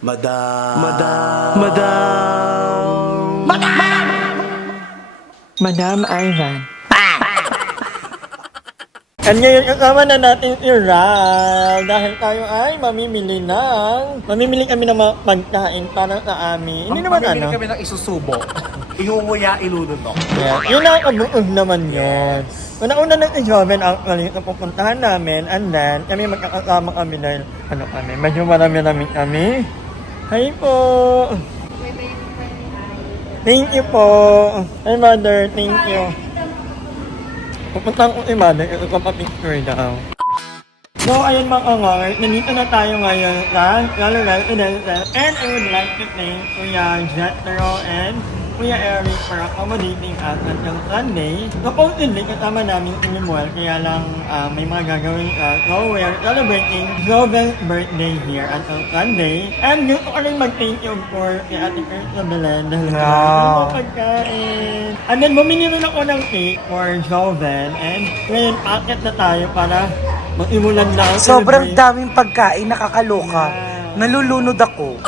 Madam. Madam Ivan. At ngayon kasama na natin si Ral dahil tayo ay mamimili kami ng mga pagkain para sa amin. Hindi naman Mamimili kami ng isusubo. Inunguya, ilulunok. Yeah. Yun ang kabuod naman yun. Una-una ng joven actually na pupuntahan namin and then kami magkakasama kami dahil medyo marami kami. Hi po! Thank you po! Hi mother, thank you. Pupuntahan ko si mother, ito pa picture daw. So ayun mga kangar, nandito na tayo ngayon sa Gallery Udensel and I would like to thank Kuya Jetro and Kuya Eric for accommodating us until Sunday. Supposedly kasama namin si Limuel, kaya lang may mga gagawin so we are celebrating Jovel's birthday here until Sunday. And gusto ko rin mag-thank you for kay Ate Kirsta Belen dahil mga pagkain. And then bumili rin ako ng cake for Jovel and ngayon packet na tayo para mag-imulan na. Sobrang daming pagkain, nakakaloka. Nalulunod ako.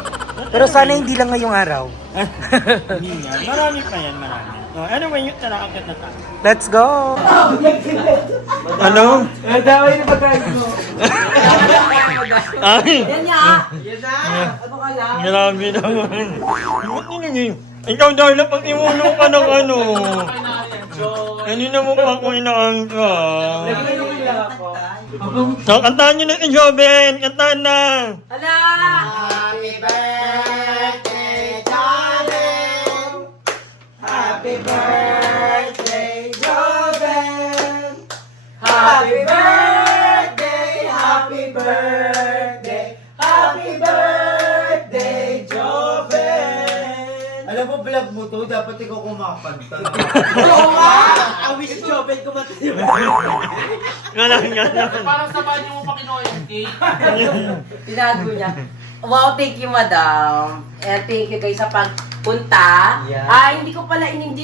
Pero sana hindi lang ngayong araw. Hindi yan. Marami pa yan, marami. So anyway, yun tara, akit na tayo. Let's go! Ano? Daway na pagkain mo. Ay! Yan ya! Yan na! Ano ka lang? Grabe naman. Ba't nilagay? Ikaw daw na pag imulo ka ng ano. Kanina mo pa ako inaangka. So, kantahan nyo na si Joven. Kantahan na. Hala! Happy birthday, darling. Happy birthday, Joven. Happy birthday, happy birthday, happy birthday, Joven. Alam mo, vlog mo to, dapat ikaw kumakanta. Oo nga! I wish Joven kumanta. Galang. Parang sa banyo mo pa kinuha yung cake. Tinago niya. Wow, thank you, madam. And thank you guys sa pagpunta. Yeah. Hindi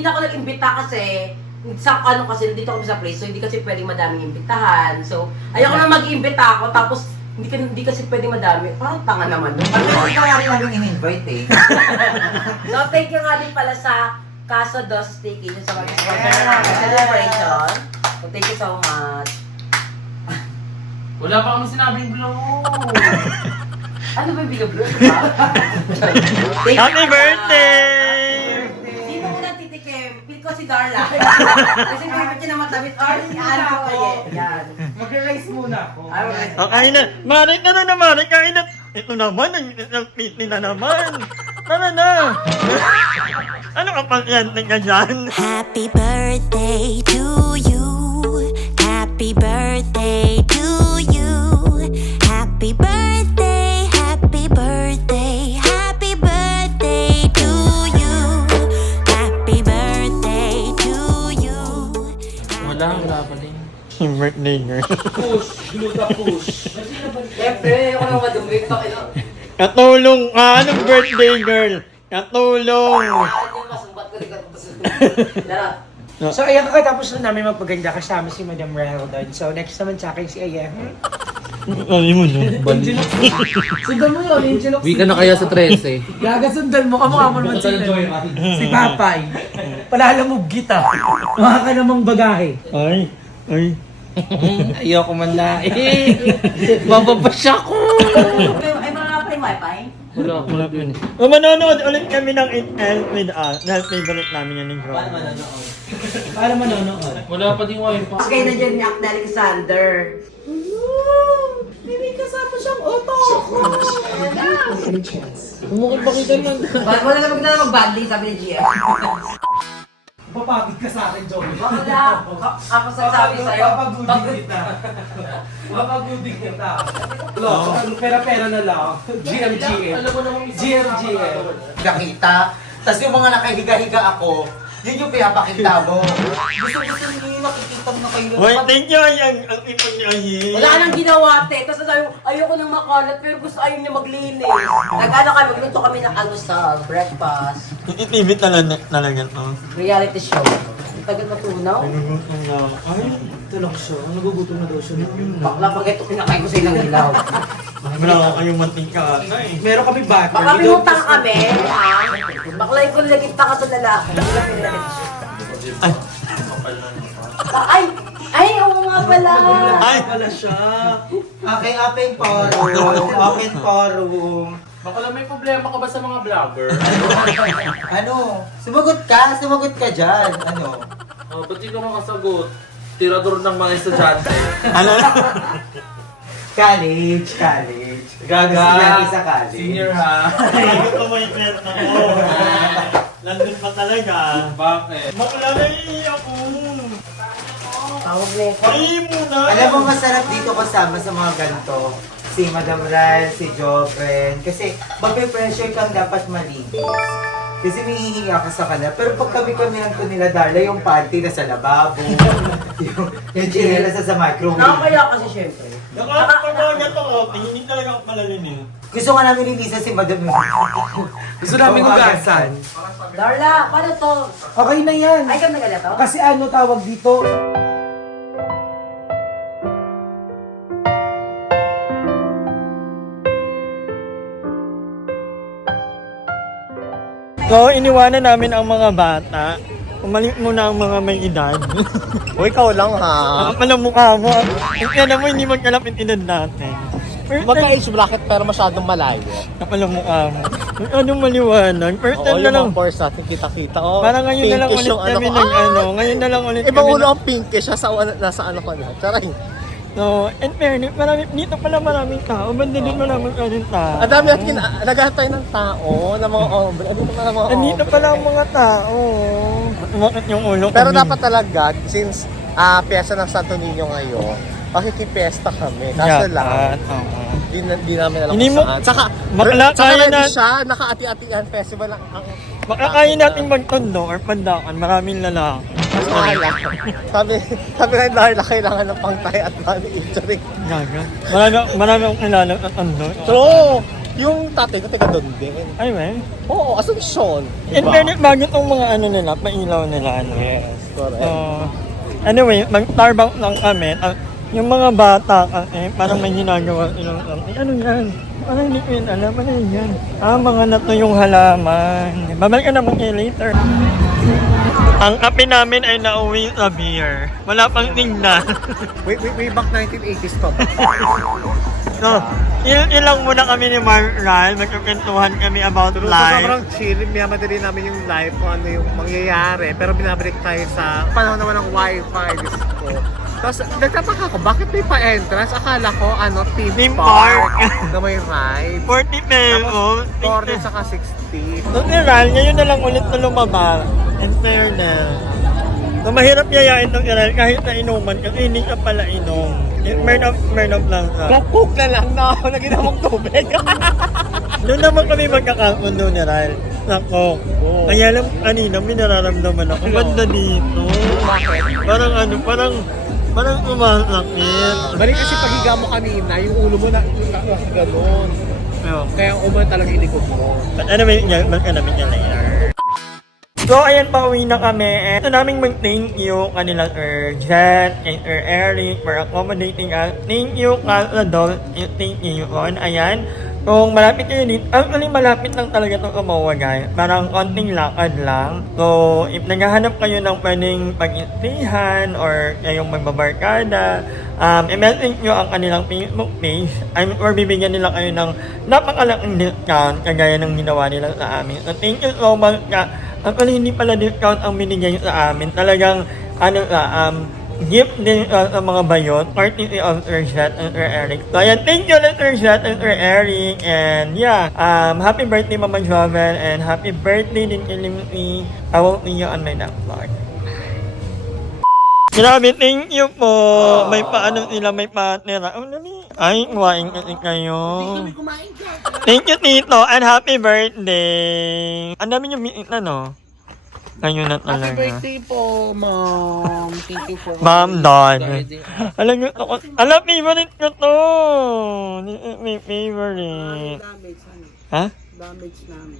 na ako nag-imbita kasi kasi dito kami sa place, so hindi kasi pwedeng madaming imbitahan. So, ayoko na mag-imbita ako, tapos hindi kasi pwedeng madami. Parang tanga naman. Hindi ka nga rin namin in-invite eh. So, thank you nga din pala sa Casa Dos Staycation sa mag-sponsor na namin celebration. So, thank you so much. Wala pa kami sinabing blow. Ano ba yung bigablo? Happy birthday! Sino unang titikim? Feel ko si Darla. Kasi favorite niya na matamis. Or si Ano ko kayo. Yan. Mag-rice muna ako. Kain na. Marik na na, Marik. Kain na. Ito naman, ang pitli na naman. Tara na. Ano ka pang yan ka dyan? Happy birthday to you. Happy birthday to you. Happy birthday, happy birthday, happy birthday to you. Happy birthday to you. Wala pa din. Birthday girl. Siyempre, ako nang madumi. Katulong ka. Anong birthday girl? Katulong. Masumbat ko rin ka. So ayan, kakatapos na namin magpaganda kasama si Madam Rel doon. So next naman sa akin si Ayan. Ano mo nun? Sundan mo yun, Angelo. Week na kaya sa 13. Gagasundan mo, kamukha mo naman si Papay. Palalamog kita. Mukha ka namang bagahe. Ay. Ayoko man na mapapasya ko. Ay, mga pa yung wifi? Wala yun eh. Manonood ulit kami ng It Ends With Us dahil favorite namin yan ng Joe. Para manonood. Wala pa din wifi. Kayo na dyan ni Akda Alexander. May kasama siyang auto. Umukit pa kita naman. Bakit mo na magdala mag-badly, sabi ni Gia. Papapit ka sa akin, Joey. Bakit na? Ako sasabi sa'yo. Papaguding kita. Papaguding kita. Pera-pera na lang. GMGM. Alam mo naman GMGM. Nakita. Tapos yung mga nakahiga-higa ako, yun yung pinapakita mo. Gusto nyo yung nakikita mo na kayo. Hoy, thank you. Ang ipon niya. Wala nang ginawa, te. Tapos sabi mo, ayoko nang makalat, pero gusto ayaw niya maglinis. Nag-ano kami, magluto kami ng almusal, breakfast, Ititibit talaga to. reality show. Ang tagal matunaw. Ay. Ito lang siya. Nagugutom na daw siya. Bakla pag ito kinakain ko sa ilang ilaw. Wala ko kayong mantika ata eh. Meron kami butter. Baka pinutang kami, ha? Bakla yung kulagit pa ka sa lalaki. Ay, oo nga pala. Ay! Wala siya. Aking apeng paro. Aking paro. Baka lang may problema ka ba sa mga vlogger? Ano? Sumagot ka dyan. Ano? Oh, ba't di ka makasagot? Tirador ng mga estudyante. Ano? College. Gaga. Isa college. Senior ha? Ayaw ko may pera ko. Nandun pa talaga. Bakit? Bakla na iiyak ko. Tawag na ito. Ay muna. Alam mo, masarap dito kasama sa mga ganito. Si Madam Ral, si Jobren. Kasi magpe-pressure kang dapat malinis. Kasi may hihinga ka sa kanila. Pero pag kami lang to nila, Darla, yung panty na sa lababo. yung chinela sa microwave. Nakakaya kasi syempre. Nakakapagawa niya to, hindi talaga ako malalinis. Gusto nga namin linisan si Madam Gusto namin hugasan. Darla, paano to? Okay na yan. Ay, kami na to? Kasi ano tawag dito? So, iniwanan namin ang mga bata. Umalit muna ang mga may edad. O ikaw lang ha. Ang palang mukha mo. Kaya mo, hindi magkalapit edad natin. Magka-age bracket pero masyadong malayo. Ang palang mukha mo. Anong maliwanag? First time na lang. Yung mga pores natin kita-kita. Oh, Parang ngayon na lang pinkish ulit yung kami ko. Ngayon na lang ulit Ibang kami ulo ang pinkish siya sa nasa ano ko na. Charay. So, and fairness, dito pala maraming tao. Banda din maraming tao. Ang dami natin naghatay ng tao, ng mga ombre. Andito pala mga Andito ombre. pala ang mga tao. Umakit yung ulo ko. Pero dapat talaga, since piyesta ng Santo Niño ngayon, makikipiesta kami. Kaso lang, di namin alam Hindi kung mo- saan. Saka, Bakla, kaya ready na- siya, naka-ati-atian festival ang Baka kaya natin magtondo or pandakan. Maraming lalaki. mas mahala. sabi na Darla, kailangan ng pangtay at money injury. Gaga. Marami akong kilala at tondo. True! Yung tatay ko, taga doon din. Ay, man. Oo, Asuncion. In fairness, bago itong mga ano nila, pailaw nila. Ano. Yes, correct. Anyway, mag-starbank lang kami. Yung mga bata kasi, parang may ginagawa silang ano yan? Parang hindi ko yun alam. Ano yan? Mga nato yung halaman. Babalik ka naman kayo later. Ang kape namin ay nauwi sa beer. Wala pang tingnan. Way back 1980s to. So, ilang muna kami ni Mark Ral. Magkakentuhan kami about Pero life. sobrang chill, minamadali namin yung live kung ano yung mangyayari. Pero binabalik tayo sa panahon naman ng wifi, disco. Tapos nagtataka ko, bakit may pa-entrance? Akala ko, theme Theme park. park. na may ride. 40 pesos. 40 saka 60. So, ni Ral, ngayon na lang ulit na lumabas. In fairness. So, mahirap yayain itong Ral kahit na inuman kasi hindi ka pala inom. Burn up lang ka. Cook na lang na ako na ginamang tubig. Doon naman kami magkakakundo ni Ral. Nako. Kaya lang kanina may nararamdaman ako. Banda dito. Parang umasakit. Balik kasi paghiga mo kanina, yung ulo mo na gano'n. Kaya ang uman talaga inikot mo. But anyway, ba't ka namin niya later. So, ayan, pauwi na kami. Ito naming mag-thank you kanila Sir Jet and Sir Eric for accommodating us. Thank you, Adult. Thank you yun. Ayan. Kung malapit kayo dito, actually malapit lang talaga itong Kamoa, guys. Parang konting lakad lang. So, if naghahanap kayo ng pwedeng pag-istihan or kayong magbabarkada, i-message nyo ang kanilang Facebook page or bibigyan nila kayo ng napakalaking discount kagaya ng ginawa nila sa amin. So, thank you so much. Actually, hindi pala discount ang binigay nyo sa amin. Talagang, gift din sa mga bayot, courtesy of Sir Jet and Sir Eric. So, ayan, thank you ulit Sir Jet and Sir Eric. And yeah, happy birthday Mama Jovel and happy birthday din kay Limsy. I will see you on my next vlog. Grabe, thank you po. May paano sila, may patira. Ay, kumain kasi kayo. Thank you, Tito, and happy birthday. Ang dami nyo meet na, no? Kayo na talaga. Happy birthday po, Mom. Thank you for Ma'am Don. Alam nyo, favorite ko to. May favorite. Ha? Damage namin.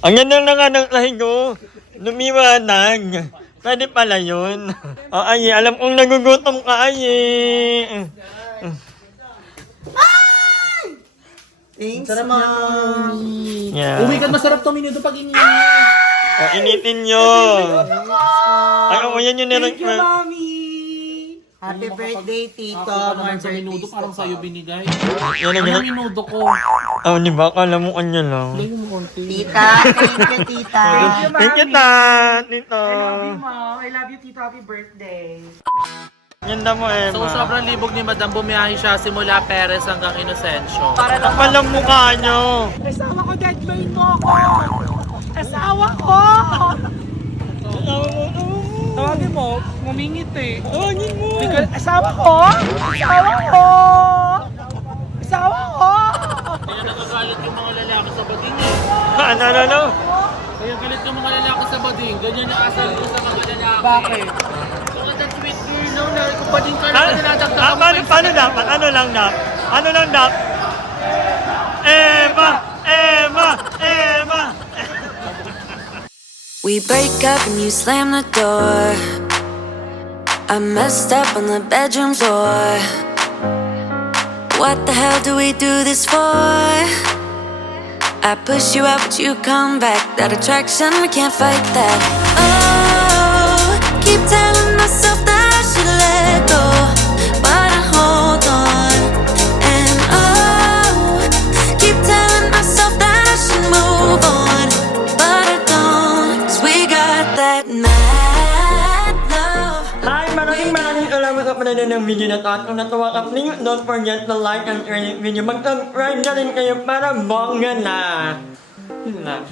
Ang ganda na nga ng lahi ko. Lumiwanag. Pwede pala yun. O, ay, alam kong nagugutom ka, ay. Thanks, Sarap Mom. yan. Yeah. Uwi ka, masarap to minuto pag ini. O, initin nyo. Ay, o, yan yung Thank you, nirang... Mommy! Happy birthday, Tito. More Sa minuto birthdays parang to sa'yo come. binigay. Yan ang Ano ginag... minuto ko? Oh, di ba? Akala mo kanya lang. Play mo konti. Tita, thank you, Tita. Thank you, ta. Tito. Mom. I love you, Tito. Happy birthday. Ganda mo, Emma. So sobrang libog ni Madam, bumiyahe siya simula Perez hanggang Inocencio. Para lang palang mukha nyo. Asawa ko, deadline mo ako. Asawa ko. Tawagin mo, ngumingit eh. Tawagin mo. Asawa ko! Asawa ko! Asawa ko! Kaya nagagalit yung mga lalaki sa bading eh. Ano? Kaya galit yung mga lalaki sa bading. Ganyan yung asal ko sa mga lalaki. Bakit? Mga that sweet girl, no? Kung bading ka na dinadagdagan mo pa yung Paano dapat? Ano lang dapat? Ano lang dapat? Emma! We break up and you slam the door. I messed up on the bedroom floor. What the hell do we do this for? I push you out but you come back. That attraction, we can't fight that. Oh, keep telling myself that I should let go, but I hold on. And oh, keep telling myself that I should move on, but I don't. 'Cause we got that mad love. Hi! Maraming salamat sa panonood ng video na to. At kung natuwa ka, please don't forget to like and share this video. Mag-subscribe na rin kayo para bongga na. Yun lang.